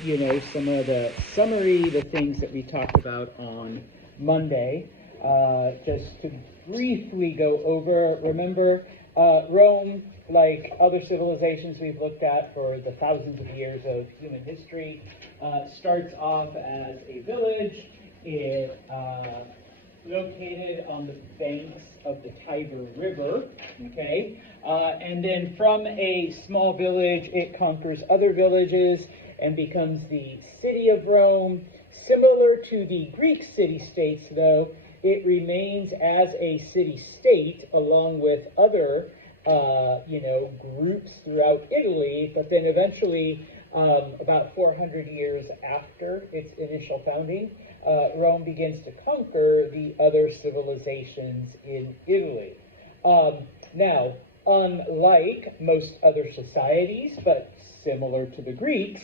Some of the things that we talked about on Monday. Just to briefly go over, remember, Rome, like other civilizations we've looked at for the thousands of years of human history, starts off as a village. It located on the banks of the Tiber River, okay? And then from a small village, it conquers other villages and becomes the city of Rome. Similar to the Greek city-states, though, it remains as a city-state along with other, groups throughout Italy, but then eventually, about 400 years after its initial founding, Rome begins to conquer the other civilizations in Italy. Now, unlike most other societies, but similar to the Greeks,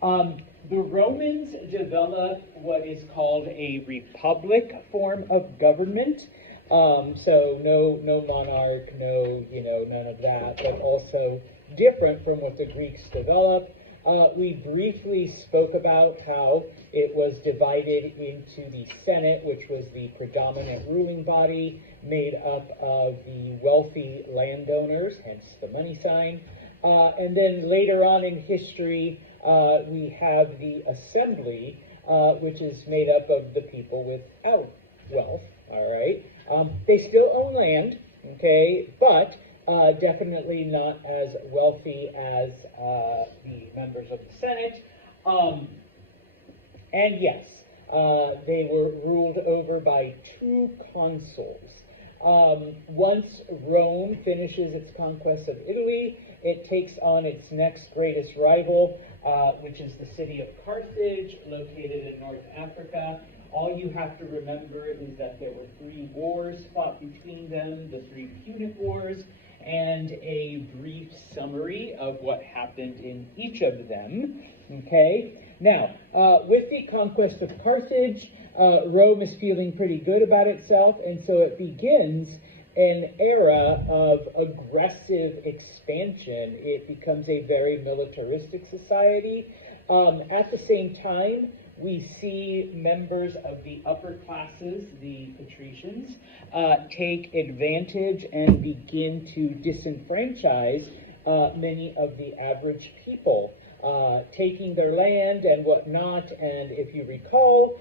the Romans developed what is called a republic form of government. So no monarch, none of that, but also different from what the Greeks developed. We briefly spoke about how it was divided into the Senate, which was the predominant ruling body, made up of the wealthy landowners, hence the money sign. And then later on in history, we have the assembly, which is made up of the people without wealth, all right? They still own land, okay, but definitely not as wealthy as the members of the Senate. And yes, they were ruled over by two consuls. Once Rome finishes its conquest of Italy, it takes on its next greatest rival, which is the city of Carthage, located in North Africa. All you have to remember is that there were 3 wars fought between them, the 3 Punic Wars, and a brief summary of what happened in each of them. Okay? Now, with the conquest of Carthage, Rome is feeling pretty good about itself, and so it begins an era of aggressive expansion. It becomes a very militaristic society. At the same time, we see members of the upper classes, the patricians, take advantage and begin to disenfranchise many of the average people, taking their land and whatnot. And if you recall,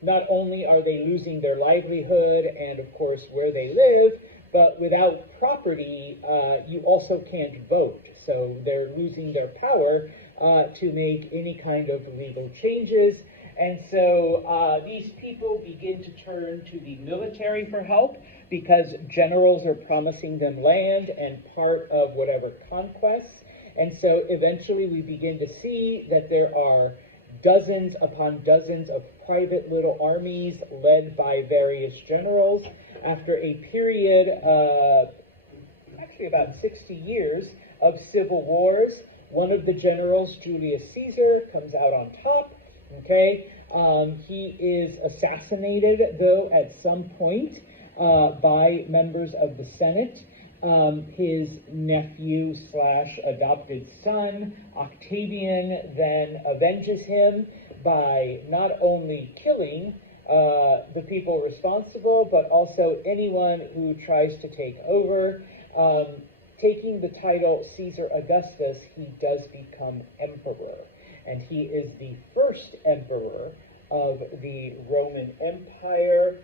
not only are they losing their livelihood and, of course, where they live, but without property, you also can't vote. So they're losing their power to make any kind of legal changes. And so these people begin to turn to the military for help because generals are promising them land and part of whatever conquests. And so eventually we begin to see that there are dozens upon dozens of private little armies led by various generals. After a period of actually about 60 years of civil wars, one of the generals, Julius Caesar, comes out on top, okay? He is assassinated, though, at some point by members of the Senate. His nephew / adopted son, Octavian, then avenges him by not only killing the people responsible, but also anyone who tries to take over. Taking the title Caesar Augustus, he does become emperor, and he is the first emperor of the Roman Empire.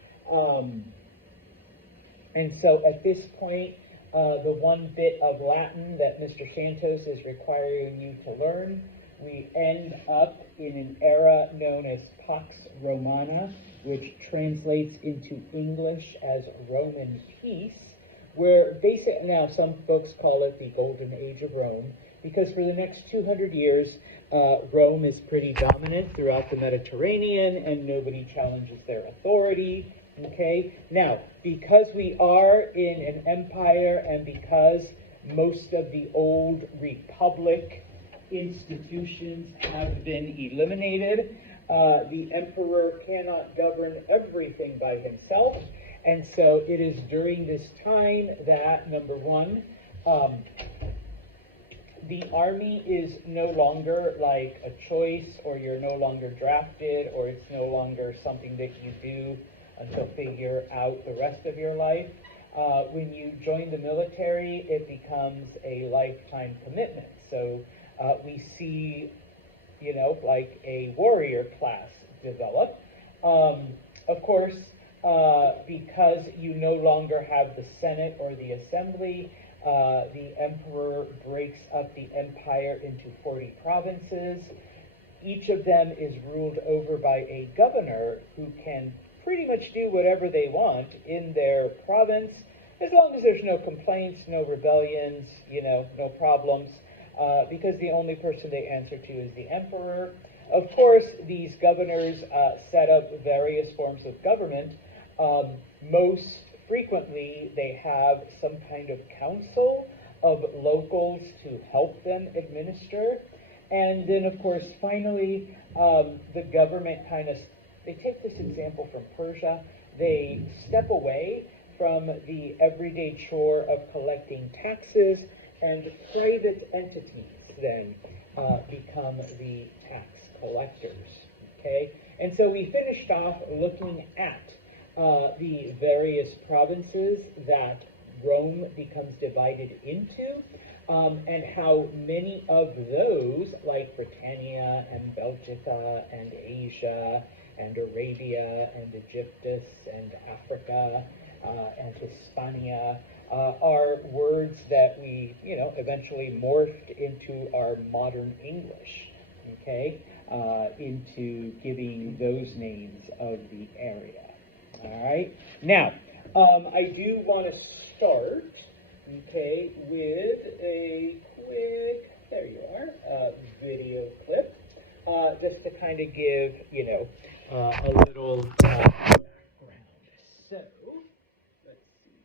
And so at this point, the one bit of Latin that Mr. Santos is requiring you to learn, we end up in an era known as Pax Romana, which translates into English as Roman peace, where now some folks call it the Golden Age of Rome, because for the next 200 years, Rome is pretty dominant throughout the Mediterranean, and nobody challenges their authority. Okay, now, because we are in an empire and because most of the old republic institutions have been eliminated, the emperor cannot govern everything by himself. And so it is during this time that, number one, the army is no longer like a choice, or you're no longer drafted, or it's no longer something that you do until figure out the rest of your life. When you join the military, it becomes a lifetime commitment. So we see, like a warrior class develop. Of course, because you no longer have the Senate or the Assembly, the emperor breaks up the empire into 40 provinces. Each of them is ruled over by a governor who can pretty much do whatever they want in their province, as long as there's no complaints, no rebellions, no problems, because the only person they answer to is the emperor. Of course, these governors set up various forms of government. Most frequently, they have some kind of council of locals to help them administer. And then, of course, finally, the government they take this example from Persia. They step away from the everyday chore of collecting taxes, and private entities then become the tax collectors, okay? And so we finished off looking at the various provinces that Rome becomes divided into, and how many of those, like Britannia and Belgica and Asia and Arabia and Egyptus and Africa and Hispania, are words that we, eventually morphed into our modern English, okay, into giving those names of the area. All right. Now, I do want to start, okay, with a quick, there you are, video clip, just to kind of give, a little background. So, let's see.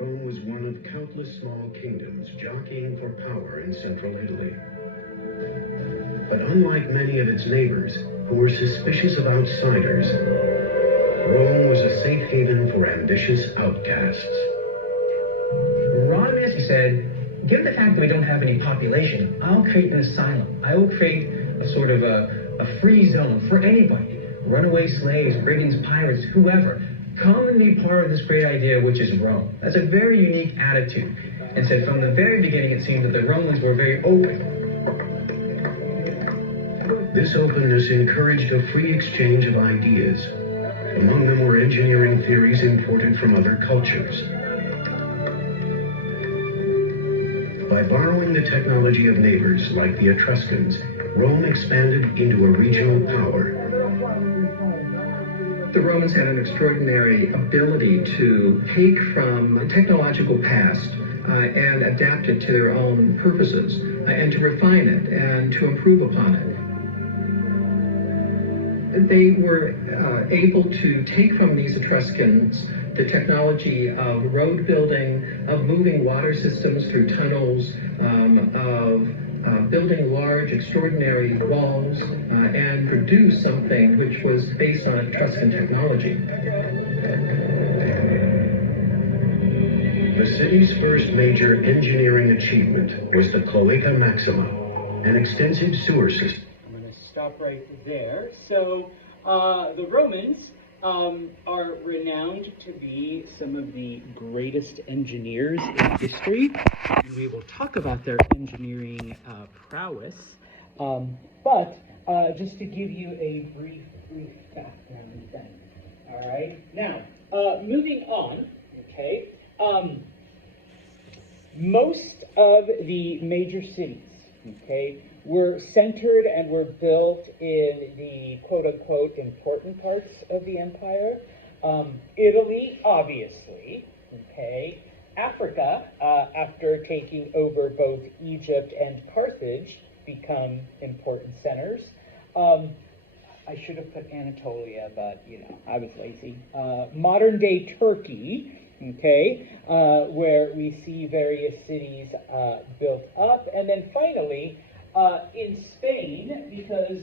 Rome was one of countless small kingdoms jockeying for power in central Italy. But unlike many of its neighbors, who were suspicious of outsiders, Rome was a safe haven for ambitious outcasts. Romulus said, given the fact that we don't have any population, I'll create an asylum. I will create a sort of a free zone for anybody. Runaway slaves, brigands, pirates, whoever. Come and be part of this great idea, which is Rome. That's a very unique attitude. And so from the very beginning, it seemed that the Romans were very open. This openness encouraged a free exchange of ideas. Among them were engineering theories imported from other cultures. By borrowing the technology of neighbors like the Etruscans, Rome expanded into a regional power. The Romans had an extraordinary ability to take from a technological past and adapt it to their own purposes, and to refine it and to improve upon it. They were able to take from these Etruscans the technology of road building, of moving water systems through tunnels, of building large, extraordinary walls, and produce something which was based on Etruscan technology. The city's first major engineering achievement was the Cloaca Maxima, an extensive sewer system. I'm going to stop right there. So the Romans are renowned to be some of the greatest engineers in history, and we will talk about their engineering prowess. But just to give you a brief background then. All right. Now, moving on. Okay. Most of the major cities, okay, were centered and were built in the quote-unquote important parts of the empire. Italy, obviously, okay. Africa, after taking over both Egypt and Carthage, become important centers. I should have put Anatolia, but, I was lazy. Modern-day Turkey, okay, where we see various cities built up. And then finally, in Spain, because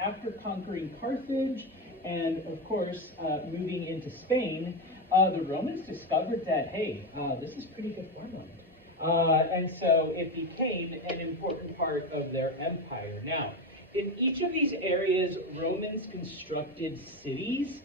after conquering Carthage and, of course, moving into Spain, the Romans discovered that, hey, this is pretty good farmland. And so it became an important part of their empire. Now, in each of these areas, Romans constructed cities,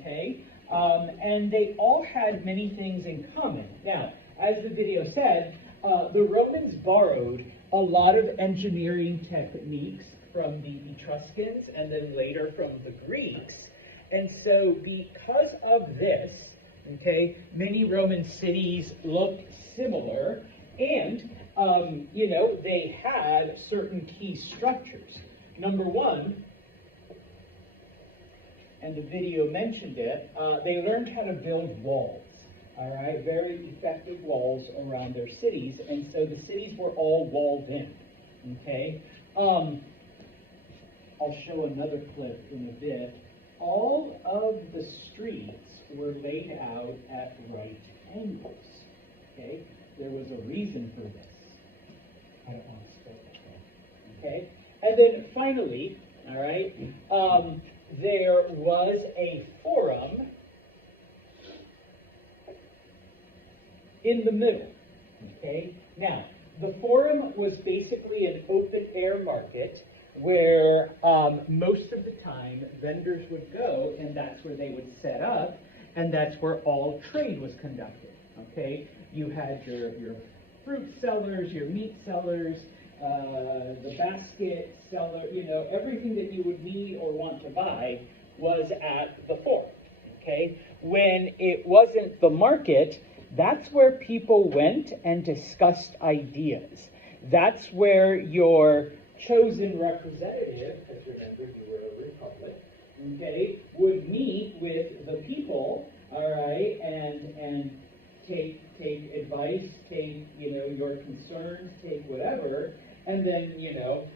okay? And they all had many things in common. Now, as the video said, the Romans borrowed a lot of engineering techniques from the Etruscans and then later from the Greeks. And so because of this, okay, many Roman cities look similar, and, you know, they had certain key structures. Number one, and the video mentioned it, they learned how to build walls, all right, very effective walls around their cities, and so the cities were all walled in, okay? I'll show another clip in a bit. All of the streets were laid out at right angles, okay? There was a reason for this. I don't want to spoil that, okay? And then finally, all right, there was a forum in the middle, okay? Now, the forum was basically an open air market where most of the time vendors would go, and that's where they would set up, and that's where all trade was conducted, okay? You had your fruit sellers, your meat sellers, the basket seller, you know, everything that you would need or want to buy was at the forum, okay? When it wasn't the market, that's where people went and discussed ideas. That's where your chosen representative, because remember you were a republic, okay, would meet with the people, all right, and take advice, take, you know, your concerns, take whatever, and then, you know,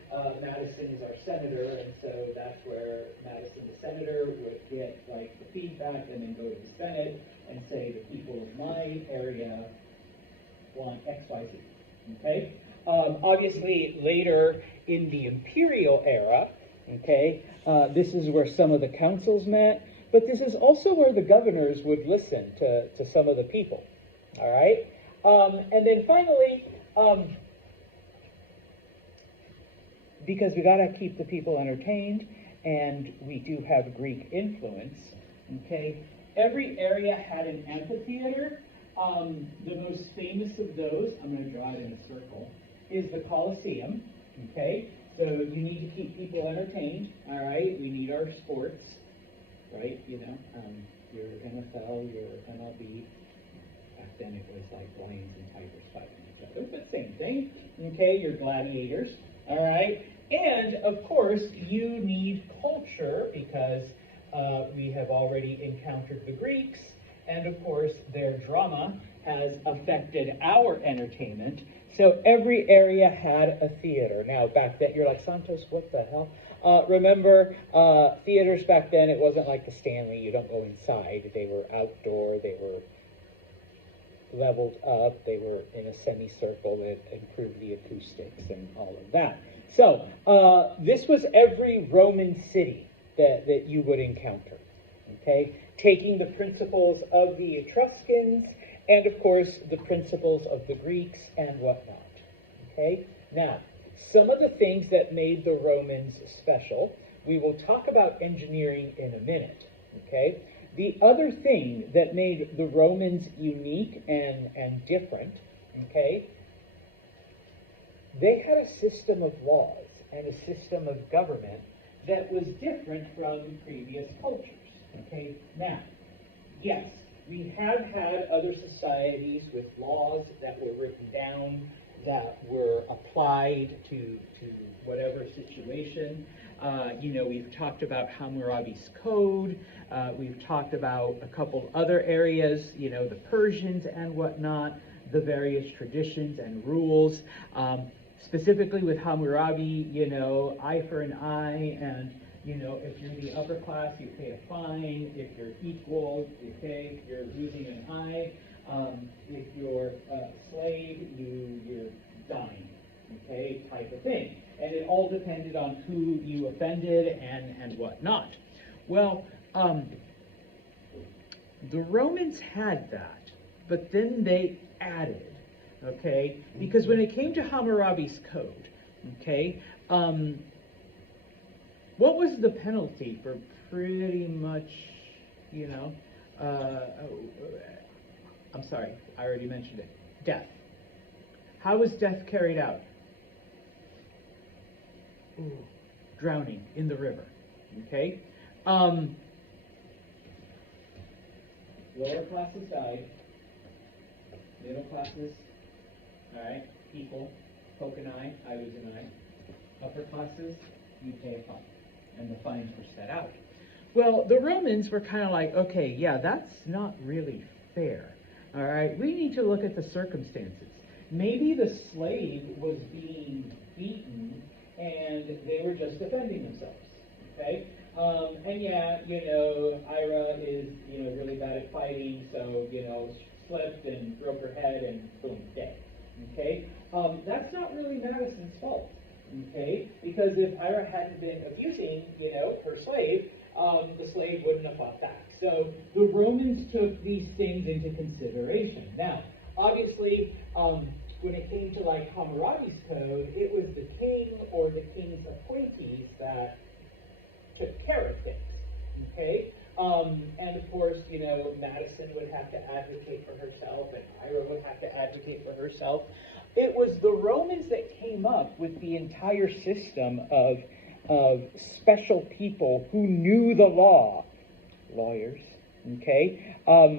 Madison is our senator, and so that's where Madison, the senator, would get, like, the feedback and then go to the Senate and say, the people of my area want X, Y, Z, okay? Obviously, later in the imperial era, okay, this is where some of the councils met, but this is also where the governors would listen to some of the people, all right? And then finally, because we gotta keep the people entertained, and we do have Greek influence, okay, every area had an amphitheater. The most famous of those, I'm gonna draw it in a circle, is the Colosseum, okay? So you need to keep people entertained, all right? We need our sports, right? You know, your NFL, your MLB. Back then it was like lions and tigers fighting each other, but same thing, okay? Your gladiators, all right? And of course, you need culture because we have already encountered the Greeks, and of course, their drama has affected our entertainment. So every area had a theater. Now, back then, you're like, Santos, what the hell? Remember, theaters back then, it wasn't like the Stanley. You don't go inside. They were outdoor. They were leveled up. They were in a semicircle that improved the acoustics and all of that. So this was every Roman city that you would encounter, okay? Taking the principles of the Etruscans and, of course, the principles of the Greeks and whatnot, okay? Now, some of the things that made the Romans special, we will talk about engineering in a minute, okay? The other thing that made the Romans unique and different, okay, they had a system of laws and a system of government that was different from previous cultures, okay? Now, yes, we have had other societies with laws that were written down, that were applied to whatever situation. You know, we've talked about Hammurabi's Code. We've talked about a couple other areas, you know, the Persians and whatnot, the various traditions and rules. Specifically with Hammurabi, you know, eye for an eye, and, you know, if you're the upper class, you pay a fine. If you're equal, you pay. If you're losing an eye, if you're a slave, you're dying, okay, type of thing. And it all depended on who you offended and whatnot. Well, the Romans had that, but then they added okay? Because when it came to Hammurabi's code, okay, what was the penalty for pretty much, you know, I'm sorry, I already mentioned it, death. How was death carried out? Ooh, drowning in the river, okay? Lower classes died, middle classes, all right, people, poke an eye, I lose an eye. Upper classes, you pay a fine, and the fines were set out. Well, the Romans were kind of like, okay, yeah, that's not really fair, all right? We need to look at the circumstances. Maybe the slave was being beaten, and they were just defending themselves, okay? And yeah, you know, Ira is, you know, really bad at fighting, so, you know, slipped and broke her head and boom, dead, okay? That's not really Madison's fault, okay? Because if Ira hadn't been abusing, you know, her slave, the slave wouldn't have fought back. So the Romans took these things into consideration. Now, obviously, when it came to like Hammurabi's code, it was the king or the king's appointees that took care of things, okay? And of course, you know, Madison would have to advocate for herself, and Ira would have to advocate for herself. It was the Romans that came up with the entire system of special people who knew the law, lawyers, okay?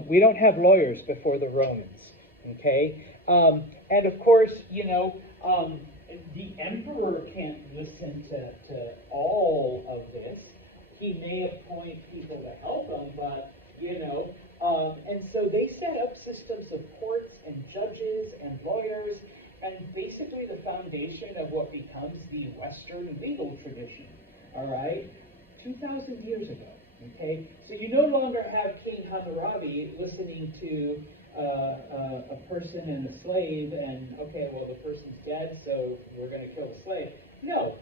We don't have lawyers before the Romans, okay? And of course, you know, the emperor can't listen to all of this. He may appoint people to help him, but, you know, and so they set up systems of courts and judges and lawyers, and basically the foundation of what becomes the Western legal tradition, all right, 2,000 years ago, okay? So you no longer have King Hammurabi listening to a person and a slave, and okay, well, the person's dead, so we're going to kill the slave. No,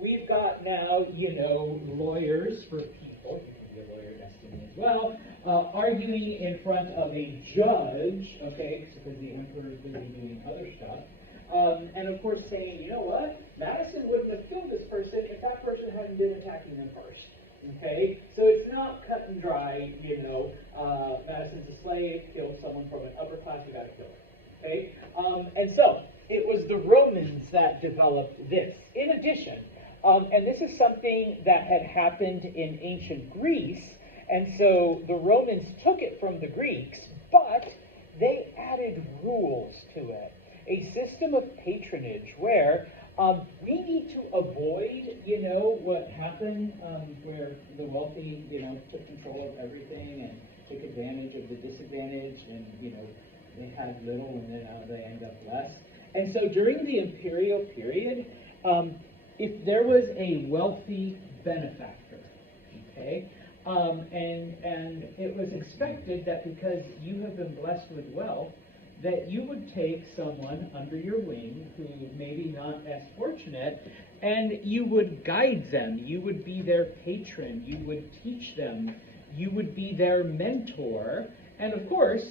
we've got now, you know, lawyers for people. You can be a lawyer next to me as well, arguing in front of a judge, okay, because the emperor is busy doing other stuff. And of course saying, you know what, Madison wouldn't have killed this person if that person hadn't been attacking them first. Okay, so it's not cut and dry, you know, Madison's a slave, killed someone from an upper class, you gotta kill him. Okay, and so it was the Romans that developed this. In addition, and this is something that had happened in ancient Greece, and so the Romans took it from the Greeks, but they added rules to it. A system of patronage where we need to avoid, you know, what happened where the wealthy, you know, took control of everything and took advantage of the disadvantaged, and, you know, they had little and then they end up less. And so during the imperial period, if there was a wealthy benefactor, okay, and it was expected that because you have been blessed with wealth, that you would take someone under your wing who maybe not as fortunate, and you would guide them, you would be their patron, you would teach them, you would be their mentor, and of course,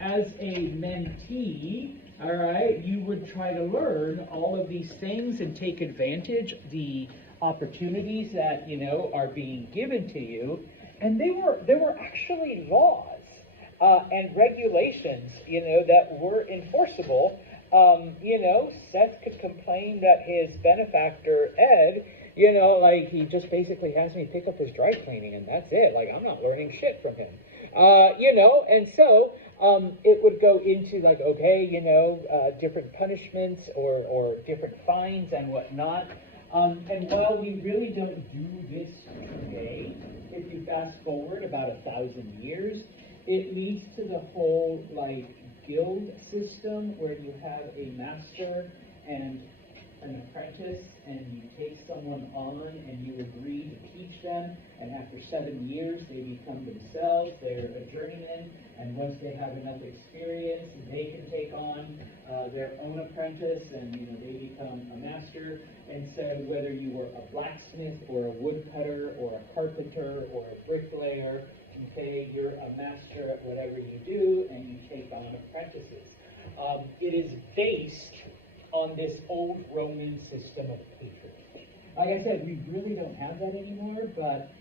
as a mentee, all right, you would try to learn all of these things and take advantage of the opportunities that, you know, are being given to you. And there were actually laws and regulations, you know, that were enforceable. You know, Seth could complain that his benefactor, Ed, you know, like, he just basically has me pick up his dry cleaning, and that's it. Like, I'm not learning shit from him. You know, and so it would go into, like, okay, you know, different punishments or different fines and whatnot. And while we really don't do this today, if you fast forward about 1,000 years, it leads to the whole, like, guild system where you have a master and an apprentice, and you take someone on and you agree to teach them, and after 7 years they become themselves, they're a journeyman, and once they have enough experience, they can take on their own apprentice, and, you know, they become a master. And so whether you were a blacksmith or a woodcutter or a carpenter or a bricklayer, okay, you're a master at whatever you do, and you take on apprentices. It is based on this old Roman system of patronage. Like I said, we really don't have that anymore, but,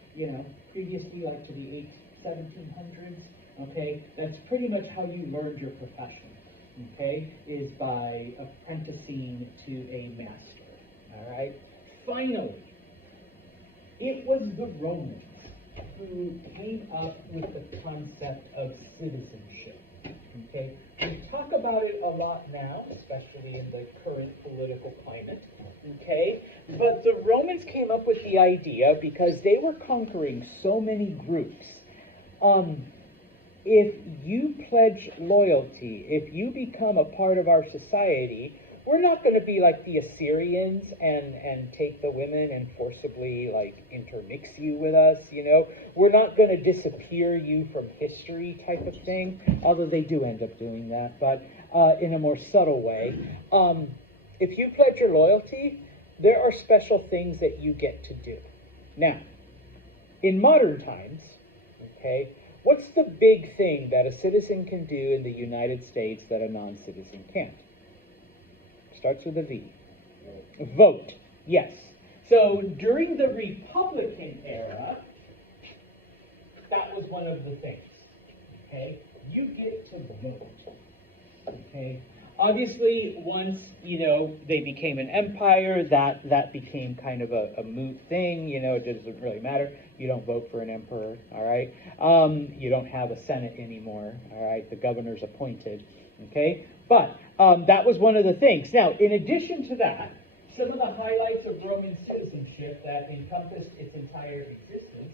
previously, like to the 1700s, okay, that's pretty much how you learned your profession, okay, is by apprenticing to a master, all right? Finally, it was the Romans who came up with the concept of citizenship, okay? We talk about it a lot now, especially in the current political climate, okay? But the Romans came up with the idea because they were conquering so many groups. If you pledge loyalty, if you become a part of our society, we're not going to be like the Assyrians and take the women and forcibly intermix you with us, We're not going to disappear you from history type of thing, although they do end up doing that, but in a more subtle way. If you pledge your loyalty, there are special things that you get to do. Now, in modern times, okay, what's the big thing that a citizen can do in the United States that a non-citizen can't? Starts with a V. Vote. Yes. So during the Republican era, that was one of the things. Okay? You get to vote. Okay? Obviously, once, they became an empire, that became kind of a moot thing. It doesn't really matter. You don't vote for an emperor, all right? You don't have a Senate anymore, all right? The governor's appointed, okay? But that was one of the things. Now, in addition to that, some of the highlights of Roman citizenship that encompassed its entire existence,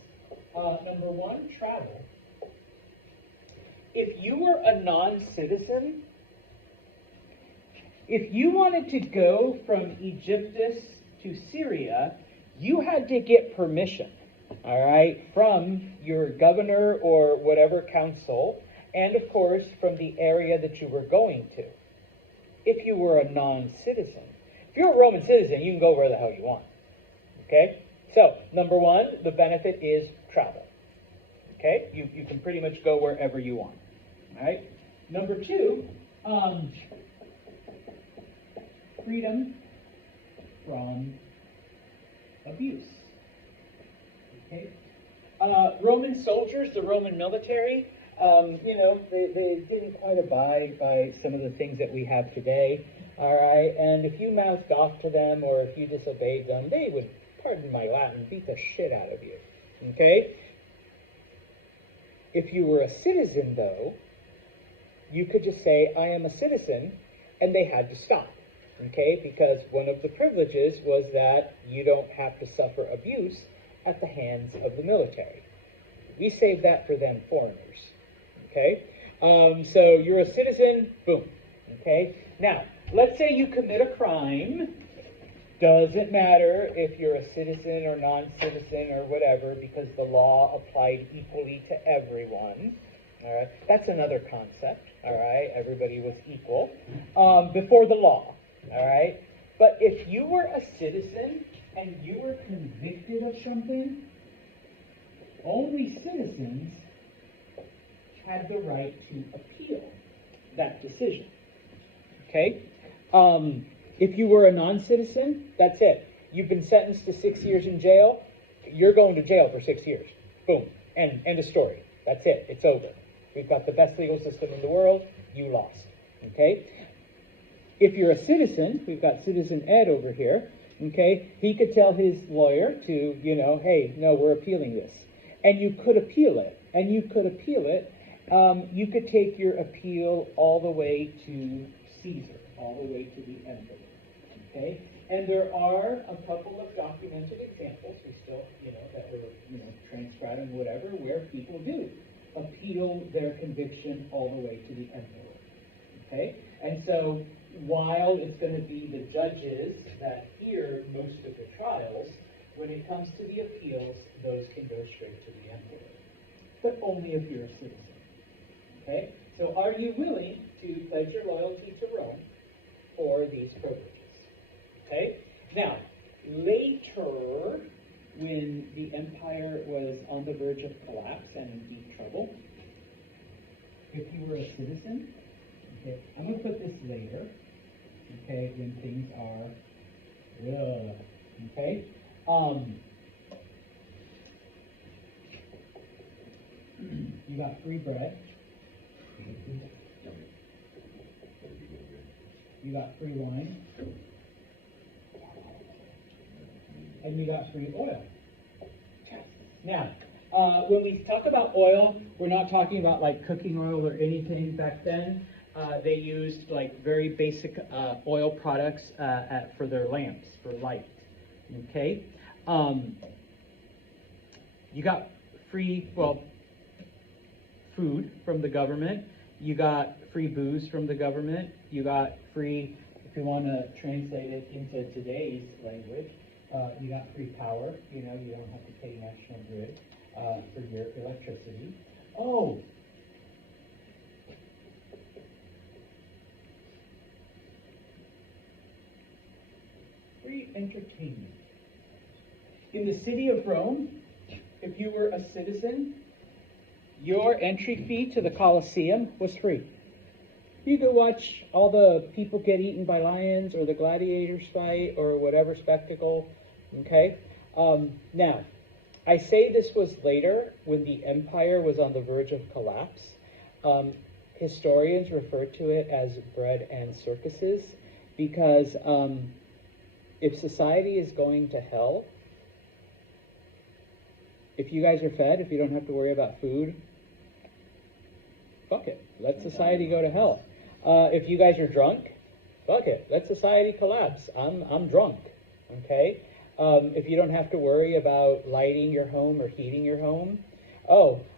number one, travel. If you were a non-citizen, if you wanted to go from Egyptus to Syria, you had to get permission, all right, from your governor or whatever council, and of course from the area that you were going to. If you were a non-citizen, if you're a Roman citizen, you can go where the hell you want, okay? So, number one, the benefit is travel, okay? You can pretty much go wherever you want, all right? Number two, freedom from abuse. Okay? Roman soldiers, the Roman military, they didn't quite abide by some of the things that we have today. All right, and if you mouthed off to them or if you disobeyed them, they would, pardon my Latin, beat the shit out of you. Okay? If you were a citizen, though, you could just say, I am a citizen, and they had to stop. Okay, because one of the privileges was that you don't have to suffer abuse at the hands of the military. We saved that for them foreigners. Okay, so you're a citizen, boom. Okay, now let's say you commit a crime. Doesn't matter if you're a citizen or non-citizen or whatever, because the law applied equally to everyone. All right, that's another concept. All right, everybody was equal before the law. All right? But if you were a citizen and you were convicted of something, only citizens had the right to appeal that decision. Okay? If you were a non-citizen, that's it. You've been sentenced to 6 years in jail, you're going to jail for 6 years. Boom. End of story. That's it. It's over. We've got the best legal system in the world. You lost. Okay? If you're a citizen, we've got Citizen Ed over here, okay, he could tell his lawyer to, hey, no, we're appealing this. And you could appeal it. You could take your appeal all the way to Caesar, all the way to the emperor, okay? And there are a couple of documented examples, we still, that we're, transcribing whatever, where people do appeal their conviction all the way to the emperor, okay? And so, while it's going to be the judges that hear most of the trials, when it comes to the appeals, those can go straight to the emperor. But only if you're a citizen. Okay? So are you willing to pledge your loyalty to Rome for these privileges? Okay? Now, later, when the empire was on the verge of collapse and in deep trouble, if you were a citizen, Okay, I'm going to put this later, okay, when things are, okay? You got free bread. You got free wine. And you got free oil. Now, when we talk about oil, we're not talking about like cooking oil or anything back then. They used like very basic oil products for their lamps, for light. Okay? You got free, food from the government. You got free booze from the government. You got free, if you want to translate it into today's language, you got free power. You know, you don't have to pay National Grid for your electricity. Oh, free entertainment. In the city of Rome, if you were a citizen, your entry fee to the Colosseum was free. You could watch all the people get eaten by lions or the gladiators fight or whatever spectacle, okay? Now, I say this was later when the empire was on the verge of collapse. Historians refer to it as bread and circuses because if society is going to hell, if you guys are fed, if you don't have to worry about food, fuck it. Let society go to hell. If you guys are drunk, fuck it. Let society collapse. I'm drunk. Okay? If you don't have to worry about lighting your home or heating your home.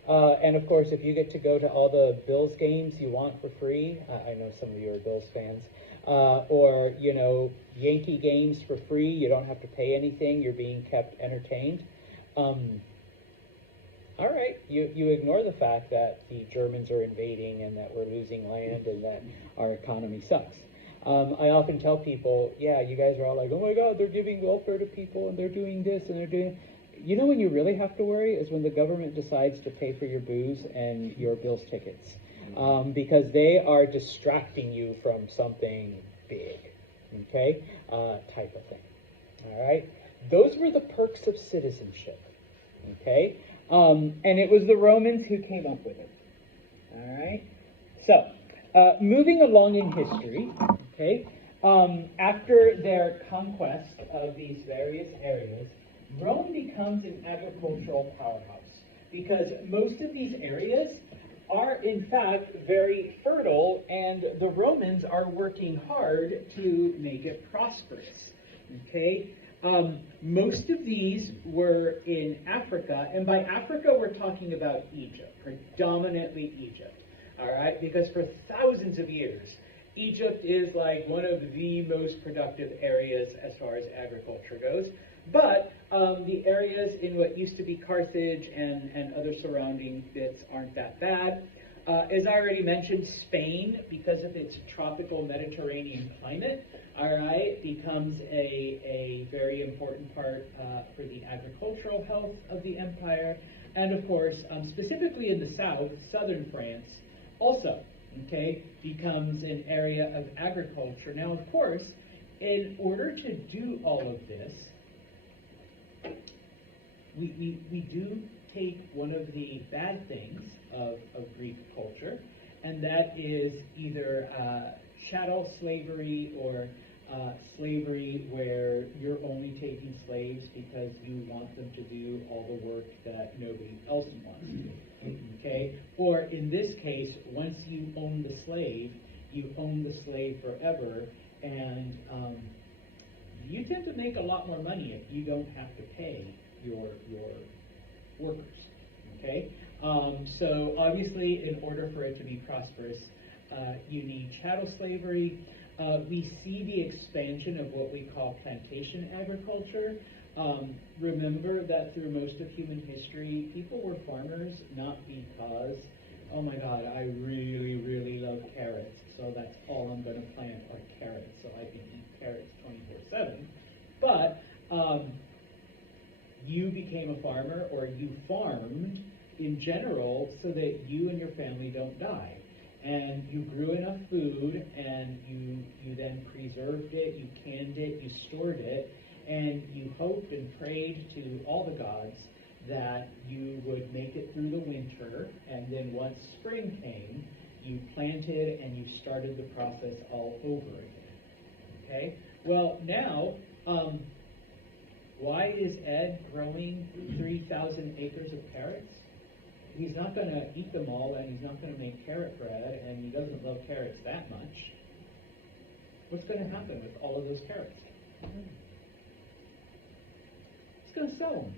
And of course, if you get to go to all the Bills games you want for free, I know some of you are Bills fans, or, you know, Yankee games for free, you don't have to pay anything, you're being kept entertained. All right, you ignore the fact that the Germans are invading and that we're losing land and that our economy sucks. I often tell people, yeah, you guys are all like, oh my God, they're giving welfare to people and they're doing this and they're doing... You know when you really have to worry is when the government decides to pay for your booze and your Bills tickets. Because they are distracting you from something big, okay? Type of thing, all right? Those were the perks of citizenship, okay? And it was the Romans who came up with it, all right? So, moving along in history, okay, after their conquest of these various areas, Rome becomes an agricultural powerhouse because most of these areas are in fact very fertile and the Romans are working hard to make it prosperous, okay? Most of these were in Africa, and by Africa we're talking about Egypt, predominantly Egypt, all right? Because for thousands of years, Egypt is like one of the most productive areas as far as agriculture goes. But the areas in what used to be Carthage and other surrounding bits aren't that bad. As I already mentioned, Spain, because of its tropical Mediterranean climate, all right, becomes a very important part for the agricultural health of the empire. And of course, specifically in the south, southern France, also, okay, becomes an area of agriculture. Now, of course, in order to do all of this, we do take one of the bad things of Greek culture, and that is either chattel slavery or slavery where you're only taking slaves because you want them to do all the work that nobody else wants to do, okay? Or in this case, once you own the slave, you own the slave forever, and you tend to make a lot more money if you don't have to pay your workers, okay? So obviously, in order for it to be prosperous, you need chattel slavery. We see the expansion of what we call plantation agriculture. Remember that through most of human history, people were farmers not because, oh my God, I really, really love carrots, so that's all I'm going to plant are carrots, so I can eat carrots 24/7. But you became a farmer, or you farmed in general, so that you and your family don't die. and you grew enough food, and you then preserved it, you canned it, you stored it, and you hoped and prayed to all the gods that you would make it through the winter, and then once spring came, you planted and you started the process all over again. Okay? Well, now, why is Ed growing 3,000 acres of carrots? He's not going to eat them all, and he's not going to make carrot bread, and he doesn't love carrots that much. What's going to happen with all of those carrots? He's going to sell them.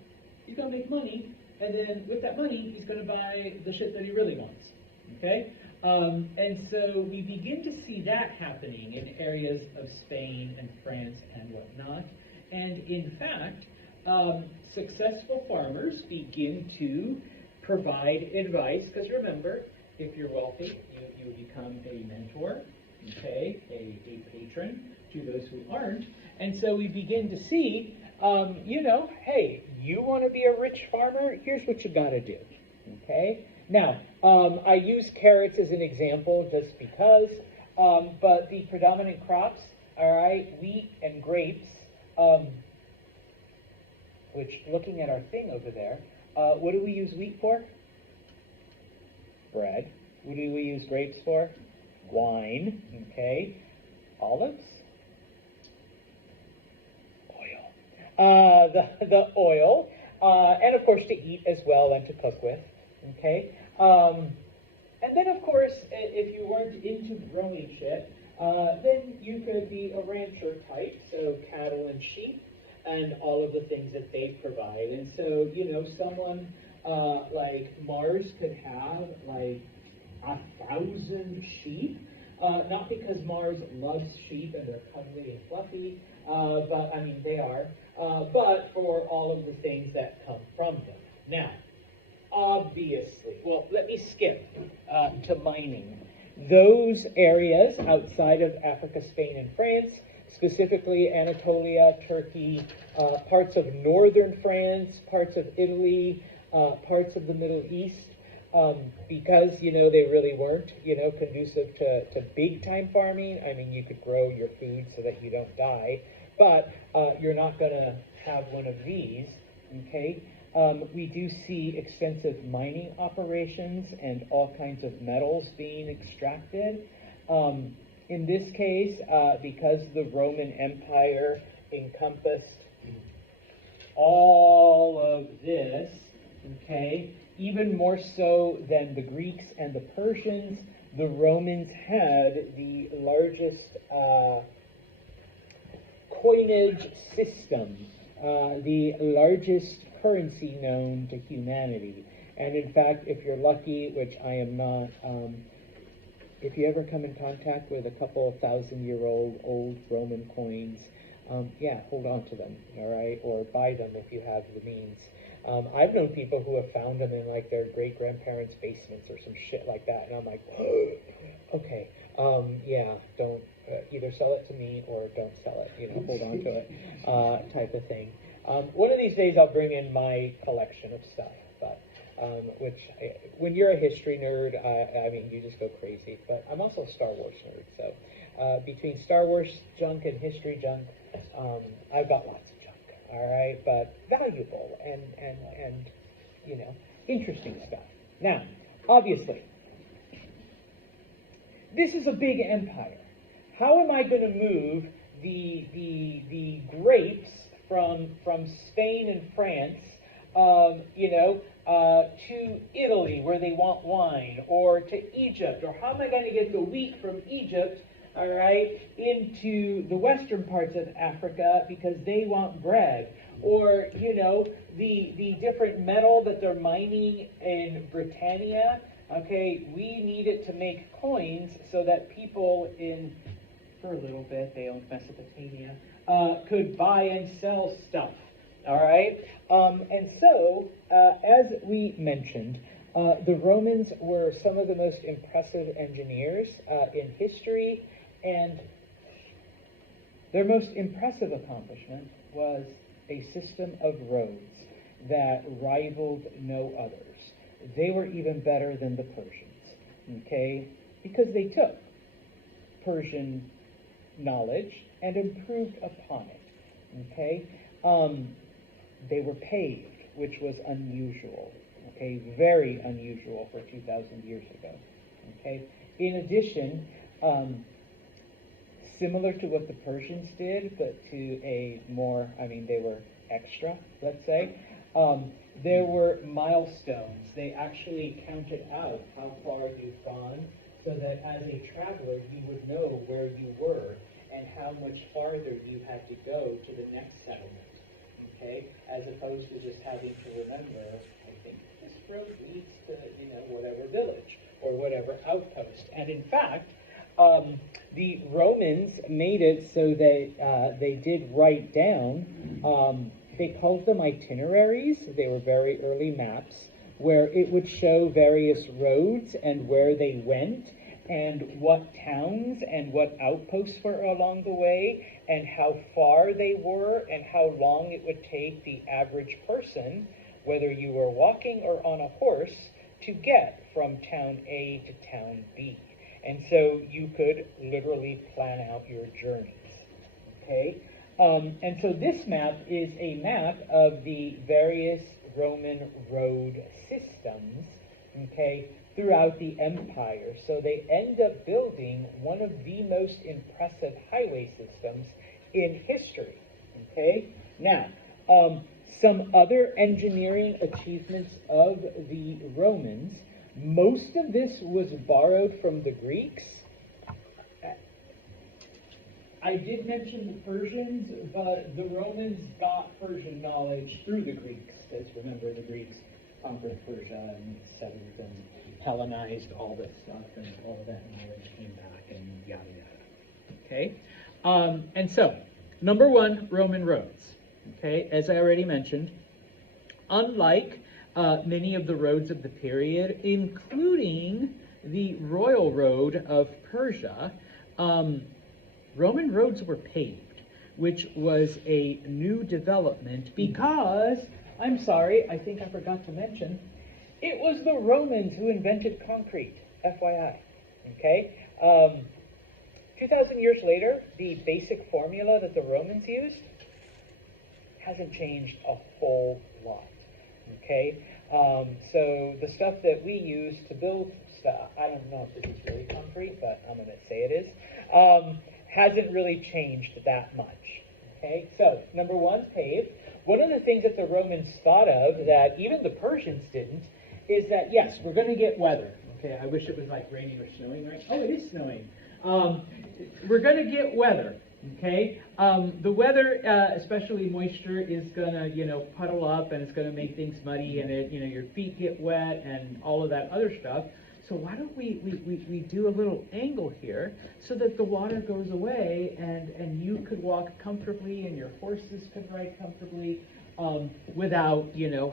He's going to make money, and then with that money, he's going to buy the shit that he really wants. Okay? And so we begin to see that happening in areas of Spain and France and whatnot. And in fact, successful farmers begin to provide advice, because remember, if you're wealthy, you become a mentor, okay, a patron to those who aren't. And so we begin to see, hey, you want to be a rich farmer? Here's what you got to do, okay? Now, I use carrots as an example just because, but the predominant crops, all right, wheat and grapes, which, looking at our thing over there, what do we use wheat for? Bread. What do we use grapes for? Wine. Okay. Olives? Oil. The oil. And of course to eat as well and to cook with. Okay. And then of course, if you weren't into growing shit, then you could be a rancher type, so cattle and sheep, and all of the things that they provide. And so, someone like Mars could have like 1,000 sheep, not because Mars loves sheep and they're cuddly and fluffy, but I mean they are, but for all of the things that come from them. Now, obviously, well, let me skip to mining. Those areas outside of Africa, Spain, and France, specifically Anatolia, Turkey, parts of northern France, parts of Italy, parts of the Middle East, because, they really weren't, conducive to big-time farming. I mean, you could grow your food so that you don't die, but you're not going to have one of these, okay? We do see extensive mining operations and all kinds of metals being extracted. In this case, because the Roman Empire encompassed all of this, okay, even more so than the Greeks and the Persians, the Romans had the largest coinage system, the largest currency known to humanity. And in fact, if you're lucky, which I am not, if you ever come in contact with a couple 1,000-year-old old Roman coins, hold on to them, all right? Or buy them if you have the means. I've known people who have found them in like their great-grandparents' basements or some shit like that, and I'm like, okay, don't either sell it to me or don't sell it, hold on to it, type of thing. One of these days I'll bring in my collection of stuff, but when you're a history nerd, I mean, you just go crazy. But I'm also a Star Wars nerd, so between Star Wars junk and history junk, I've got lots of junk, all right? But valuable and interesting stuff. Now, obviously, this is a big empire. How am I going to move the grapes from Spain and France, to Italy where they want wine, or to Egypt, or how am I going to get the wheat from Egypt, all right, into the western parts of Africa because they want bread, or, the different metal that they're mining in Britannia, okay, we need it to make coins so that people for a little bit, they owned Mesopotamia, could buy and sell stuff, all right? And so, as we mentioned, the Romans were some of the most impressive engineers in history, and their most impressive accomplishment was a system of roads that rivaled no others. They were even better than the Persians, okay? because they took Persian knowledge and improved upon it. Okay, they were paved, which was unusual. Okay, very unusual for 2,000 years ago. Okay, in addition, similar to what the Persians did, but to a more, I mean, they were extra, let's say. There were milestones. They actually counted out how far you've gone so that as a traveler, you would know where you were and how much farther you had to go to the next settlement, okay? As opposed to just having to remember, I think this road leads to, whatever village or whatever outpost. And in fact, the Romans made it so that they did write down, they called them itineraries. They were very early maps where it would show various roads and where they went and what towns and what outposts were along the way and how far they were and how long it would take the average person, whether you were walking or on a horse, to get from town A to town B. And so you could literally plan out your journeys, okay? And so this map is a map of the various Roman road systems, okay, throughout the empire. So they end up building one of the most impressive highway systems in history, okay? Now, some other engineering achievements of the Romans, most of this was borrowed from the Greeks. I did mention the Persians, but the Romans got Persian knowledge through the Greeks. As remember, the Greeks conquered Persia and settled and Hellenized all this stuff, and all of that knowledge came back and yada yada. Okay? And so, number one, Roman roads. Okay, as I already mentioned, unlike many of the roads of the period, including the royal road of Persia, Roman roads were paved, which was a new development because, I'm sorry, I think I forgot to mention, it was the Romans who invented concrete, FYI, okay? 2,000 years later, the basic formula that the Romans used hasn't changed a whole lot, okay? So the stuff that we use to build stuff, I don't know if this is really concrete, but I'm going to say it is, hasn't really changed that much, okay? So, number one, paved. One of the things that the Romans thought of that even the Persians didn't is that, yes, we're going to get weather, okay? I wish it was like raining or snowing, right? Oh, it is snowing. We're going to get weather, okay? The weather, especially moisture, is going to, puddle up and it's going to make things muddy and your feet get wet and all of that other stuff. So why don't we do a little angle here so that the water goes away and you could walk comfortably and your horses could ride comfortably without,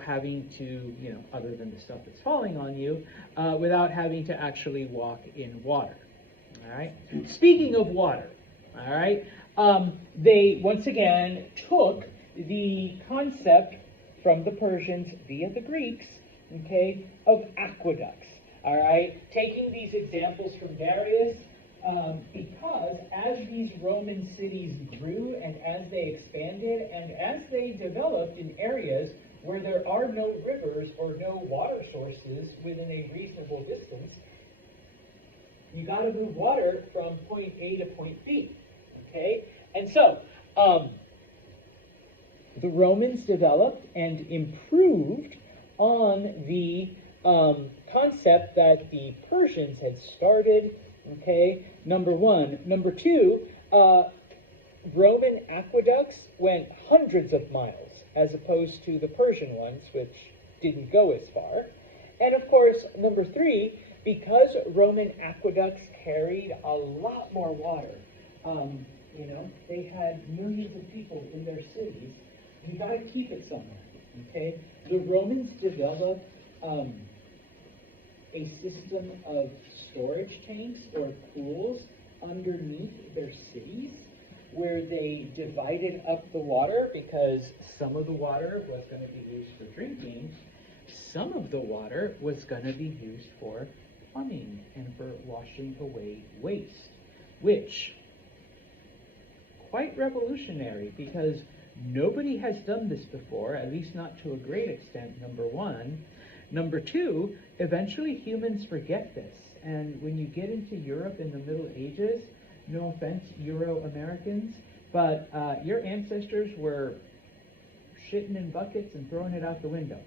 having to, other than the stuff that's falling on you, without having to actually walk in water. All right. Speaking of water, all right, they once again took the concept from the Persians via the Greeks, okay, of aqueducts. All right, taking these examples from Darius, because as these Roman cities grew and as they expanded and as they developed in areas where there are no rivers or no water sources within a reasonable distance, you got to move water from point A to point B, okay? And so, the Romans developed and improved on the concept that the Persians had started, okay, number one. Number two, Roman aqueducts went hundreds of miles as opposed to the Persian ones, which didn't go as far. And of course, number three, because Roman aqueducts carried a lot more water, they had millions of people in their cities, you got to keep it somewhere, okay? The Romans developed a system of storage tanks or pools underneath their cities where they divided up the water because some of the water was going to be used for drinking, some of the water was going to be used for plumbing and for washing away waste, which quite revolutionary because nobody has done this before, at least not to a great extent, number one. Number two, eventually humans forget this. And when you get into Europe in the Middle Ages, no offense, Euro-Americans, but your ancestors were shitting in buckets and throwing it out the window,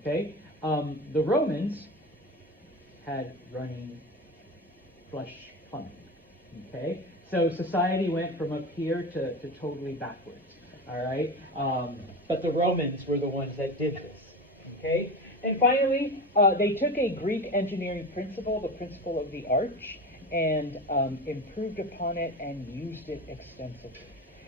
okay? The Romans had running flush plumbing, okay? So society went from up here to totally backwards, all right? But the Romans were the ones that did this, okay? And finally, they took a Greek engineering principle, the principle of the arch, and improved upon it and used it extensively.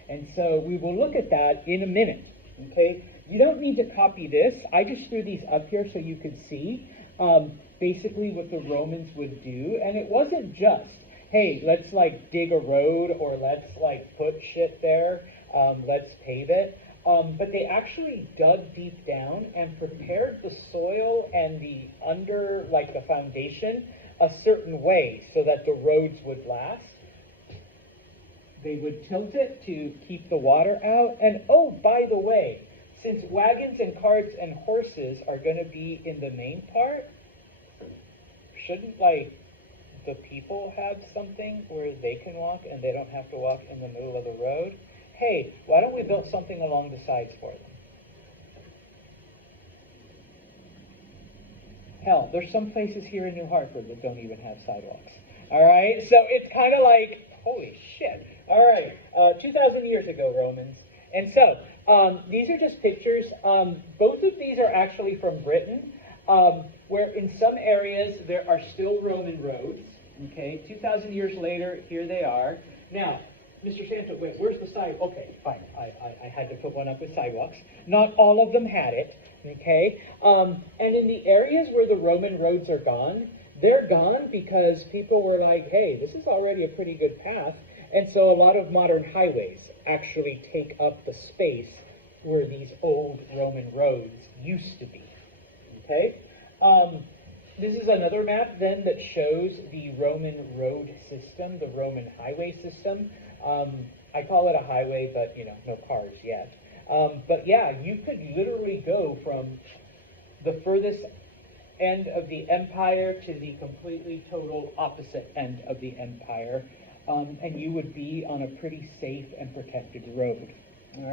And so we will look at that in a minute, okay? You don't need to copy this. I just threw these up here so you could see basically what the Romans would do. And it wasn't just, hey, let's like dig a road or let's like put shit there, let's pave it. But they actually dug deep down and prepared the soil and the the foundation a certain way so that the roads would last. They would tilt it to keep the water out. And oh, by the way, since wagons and carts and horses are going to be in the main part, shouldn't the people have something where they can walk and they don't have to walk in the middle of the road? Hey, why don't we build something along the sides for them? Hell, there's some places here in New Hartford that don't even have sidewalks. All right, so it's kind of like, holy shit. All right, 2,000 years ago, Romans. And so, these are just pictures. Both of these are actually from Britain, where in some areas there are still Roman roads. Okay, 2,000 years later, here they are. Now, Mr. Santo, wait, where's the side? Okay, fine. I had to put one up with sidewalks. Not all of them had it, okay? And in the areas where the Roman roads are gone, they're gone because people were like, hey, this is already a pretty good path. And so a lot of modern highways actually take up the space where these old Roman roads used to be, okay? This is another map then that shows the Roman road system, the Roman highway system. I call it a highway, but no cars yet. But yeah, you could literally go from the furthest end of the empire to the completely total opposite end of the empire, and you would be on a pretty safe and protected road. All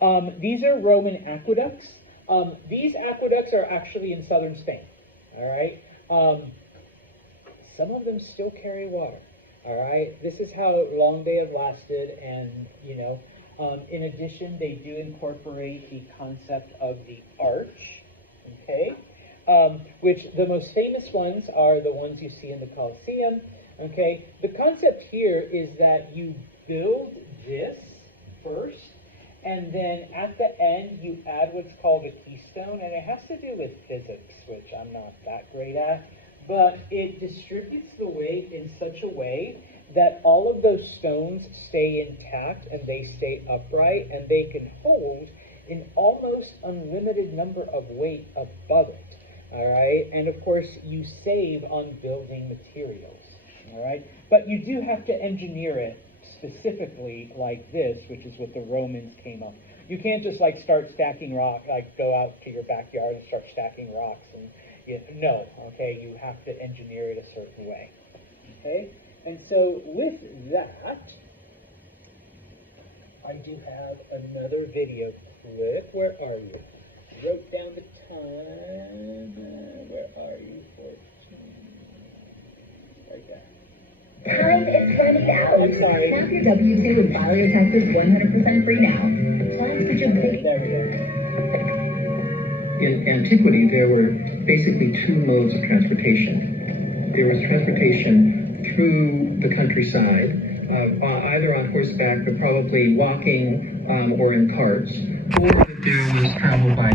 right. These are Roman aqueducts. These aqueducts are actually in southern Spain. All right. Some of them still carry water. All right, this is how long they have lasted, and in addition, they do incorporate the concept of the arch, okay, which the most famous ones are the ones you see in the Colosseum, okay. The concept here is that you build this first, and then at the end, you add what's called a keystone, and it has to do with physics, which I'm not that great at. But it distributes the weight in such a way that all of those stones stay intact and they stay upright and they can hold an almost unlimited number of weight above it, all right? And of course, you save on building materials, all right? But you do have to engineer it specifically like this, which is what the Romans came up. You can't just start stacking rock, go out to your backyard and start stacking rocks and no, okay, you have to engineer it a certain way, okay? And so with that, I do have another video clip. Where are you? Wrote down the time. Where are you? 14. Right there. Time is running out. I'm sorry. Snap your W-2 and file your taxes 100% free now. Apply for your big... There we go. In antiquity, there were basically two modes of transportation. There was transportation through the countryside, either on horseback, but probably walking or in carts, or there was travel by